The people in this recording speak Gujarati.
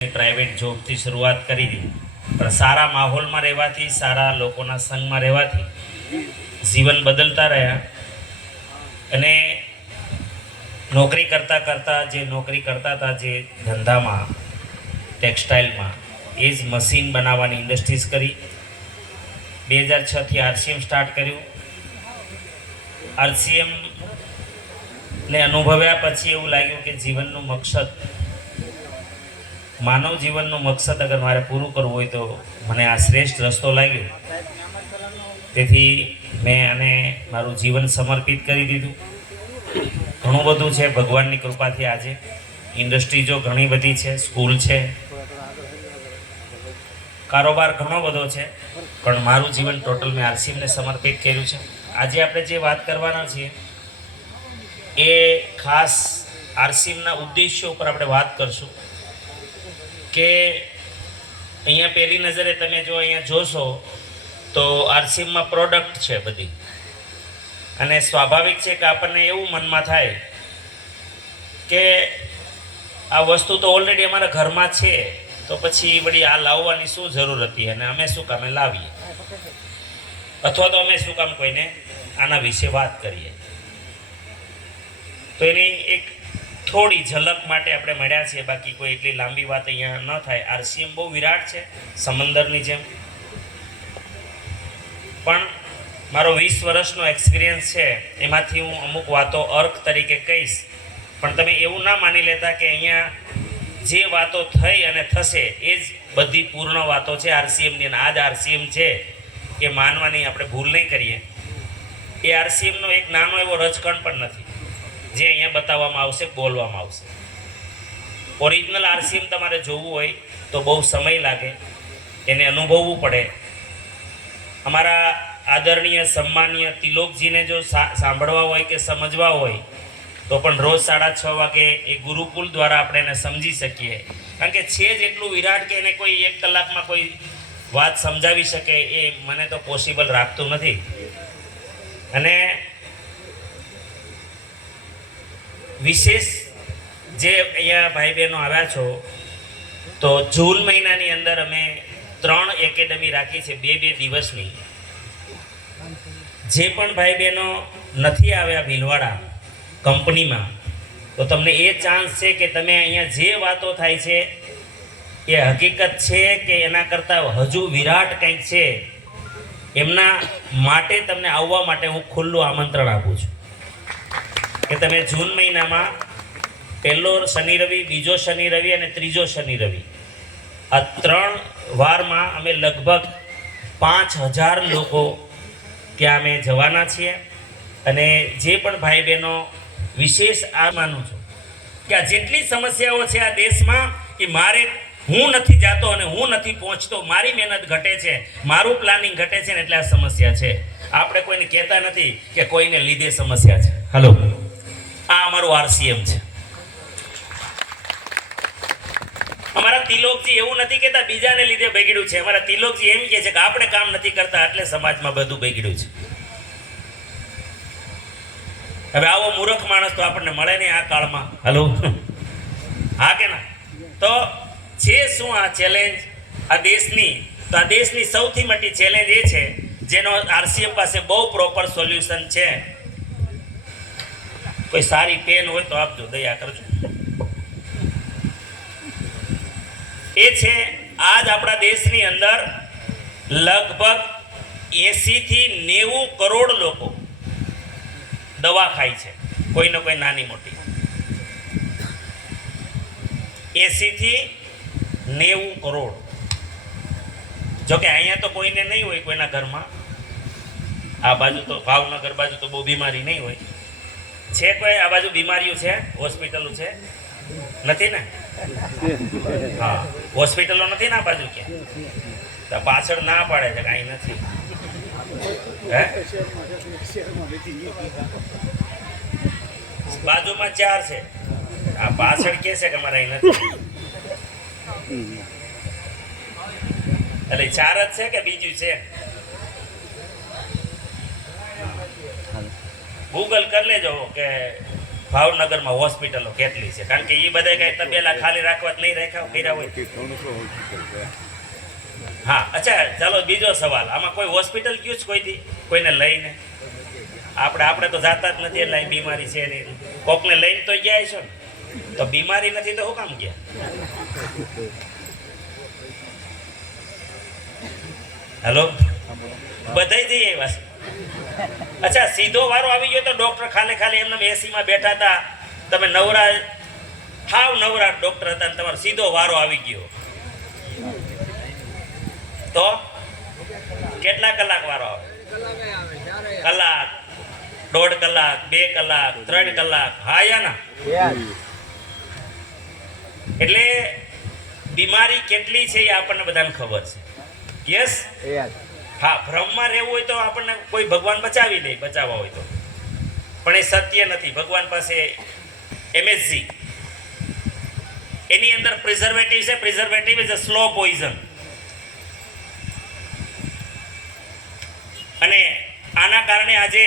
પ્રાઇવેટ જોબથી શરૂઆત કરી હતી, પણ સારા માહોલમાં રહેવાથી, સારા લોકોના સંગમાં રહેવાથી જીવન બદલતા રહ્યા. અને નોકરી કરતાં કરતાં જે નોકરી કરતા હતા, જે ધંધામાં, ટેક્સટાઇલમાં, એ જ મશીન બનાવવાની ઇન્ડસ્ટ્રીઝ કરી. 2006થી RCM સ્ટાર્ટ કર્યું. RCM ને અનુભવ્યા પછી એવું લાગ્યું કે જીવનનું મકસદ, માનવ જીવનનું મકસદ અગર મારે પૂરું કરવું હોય તો મને આ શ્રેષ્ઠ રસ્તો લાગ્યો. તેથી મેં આને મારું જીવન સમર્પિત કરી દીધું. ઘણું બધું છે ભગવાનની કૃપાથી. આજે ઇન્ડસ્ટ્રીઝો ઘણી બધી છે, સ્કૂલ છે, કારોબાર ઘણો બધો છે, પણ મારું જીવન ટોટલ મેં RCMને સમર્પિત કર્યું છે. આજે આપણે જે વાત કરવાના છીએ એ ખાસ RCMના ઉદ્દેશ્યો ઉપર આપણે વાત કરશું. કે અહીંયા પહેલી નજરે તમે જો અહીંયા જોશો તો RCMમાં પ્રોડક્ટ છે બધી, અને સ્વાભાવિક છે કે આપણને એવું મનમાં થાય કે આ વસ્તુ તો ઓલરેડી અમારા ઘરમાં છે, તો પછી વળી આ લાવવાની શું જરૂર હતી અને અમે શું કામે લાવીએ, અથવા તો અમે શું કામ કોઈને આના વિશે વાત કરીએ. તો એની એક થોડી ઝલક માટે આપણે મળ્યા છીએ, બાકી કોઈ એટલી લાંબી વાત અહીંયા ન થાય. RCM બહુ વિરાટ છે, સમંદરની જેમ. પણ મારો 20 વર્ષનો એક્સપિરિયન્સ છે, એમાંથી હું અમુક વાતો અર્ક તરીકે કહીશ. પણ તમે એવું ના માની લેતા કે અહીંયા જે વાતો થઈ અને થશે એ જ બધી પૂર્ણ વાતો છે RCMની. અને આ જ RCM છે એ માનવાની આપણે ભૂલ નહીં કરીએ. એ RCMનો એક નાનો એવો રજકણ પણ નથી જે અહીંયા બતાવવામાં આવશે, બોલવામાં આવશે. ઓરિજિનલ RCM તમારે જોવું હોય તો બહુ સમય લાગે, એને અનુભવવું પડે. અમારા આદરણીય સન્માનીય તિલોકજીને જો સાંભળવા હોય કે સમજવા હોય તો પણ રોજ 6:30 વાગે એ ગુરુકુલ દ્વારા આપણે એને સમજી શકીએ. કારણ કે છે જ એટલું વિરાટ કે એને કોઈ 1 કલાકમાં કોઈ વાત સમજાવી શકે એ મને તો પોસિબલ રાખતું નથી. અને વિશેષ જે અહીંયા ભાઈ બહેનો આવ્યા છો, તો જૂન મહિનાની અંદર અમે 3 એકેડમી રાખી છે, 2-2 દિવસની. જે પણ ભાઈ બહેનો નથી આવ્યા ભીલવાડા કંપનીમાં, તો તમને એ ચાન્સ છે કે તમે અહીંયા જે વાતો થાય છે એ હકીકત છે કે એના કરતાં હજુ વિરાટ કંઈક છે, એમના માટે તમને આવવા માટે હું ખુલ્લું આમંત્રણ આપું છું કે તમે જૂન મહિનામાં પહેલો શનિ રવિ, બીજો શનિ રવિ અને ત્રીજો શનિ રવિ, આ 3 વારમાં અમે લગભગ 5000 લોકો ત્યાં અમે જવાના છીએ. અને જે પણ ભાઈ બહેનો વિશેષ આ માનું છું કે આ જેટલી સમસ્યાઓ છે આ દેશમાં, કે હું નથી જાતો અને હું નથી પહોંચતો, મારી મહેનત ઘટે છે, મારું પ્લાનિંગ ઘટે છે ને એટલે આ સમસ્યા છે. આપણે કોઈને કહેતા નથી કે કોઈને લીધે સમસ્યા છે. હલો, આ અમારું RCM છે. અમારા તિલોકજી એવું નથી કહેતા બીજાને લીધે બગડ્યું છે. અમારા તિલોકજી એમ કહે છે કે આપણે કામ નથી કરતા એટલે સમાજમાં બધું બગડ્યું છે. હવે આવો મૂર્ખ માણસ તો આપણને મળે નહીં આ કાળમાં. હલો, હા કે ના? તો છે શું આ ચેલેન્જ આ દેશની? તો આ દેશની સૌથી મોટી ચેલેન્જ એ છે જેનો RCM પાસે બહુ પ્રોપર સોલ્યુશન છે. કોઈ સારી પેન હોય તો આપજો, દયા કરજો. એ છે આજ આપણા દેશની અંદર લગભગ 80 થી 90 કરોડ લોકો દવા ખાય છે, કોઈને કોઈ નાની મોટી. 80 થી 90 કરોડ. જોકે અહીંયા તો કોઈને નહીં હોય, કોઈના ઘરમાં. આ બાજુ તો ભાવનગર બાજુ તો બહુ બીમારી નહીં હોય. છે કોઈ આ બાજુ બીમારીઓ છે? હોસ્પિટલો છે? નથી ને? હા, હોસ્પિટલો નથી ને આ બાજુ? કે પાછળ ના પાડે છે કાંઈ નથી. હે, બાજુમાં 4 છે, આ પાછળ કે છે કે અમારે અહીં નથી. એટલે 4 જ છે કે બીજું છે? ગૂગલ કરી લેજો કે ભાવનગરમાં હોસ્પિટલો કેટલી છે, કારણ કે એ બધા કઈ તબેલા ખાલી રાખવા જ નહીં રાખ્યા કર્યા હોય. હા, અચ્છા, ચાલો બીજો સવાલ. આમાં કોઈ હોસ્પિટલ ગયું છે કોઈથી કોઈને લઈને? આપણે તો જાતા જ નથી, એટલે અહીં બીમારી છે નહીં. કોકને લઈને તો ગયા છો ને, તો બીમારી નથી તો શું કામ ગયા? હેલો, બધાય જઈ આવ્યા છે. અચ્છા, સીધો વારો આવી ગયો તો ડોક્ટર ખાલી એમને એસીમાં બેઠા હતા, તમે નવરા, હાવ નવરા ડોક્ટર હતા, તમારો સીધો વારો આવી ગયો તો કેટલા કલાક વારો આવે? કલાક, 1.5 કલાક, 2 કલાક, 3 કલાક. હા યા ના? એટલે બીમારી કેટલી છે એ આપણને બધાને ખબર છે. યસ? હા, ભ્રમમાં રહેવું હોય તો આપણને કોઈ ભગવાન બચાવી દે, બચાવવા હોય તો, પણ એ સત્ય નથી. ભગવાન પાસે MSG, એની અંદર પ્રિઝર્વેટિવ છે. Preservative is a slow poison. અને આના કારણે આજે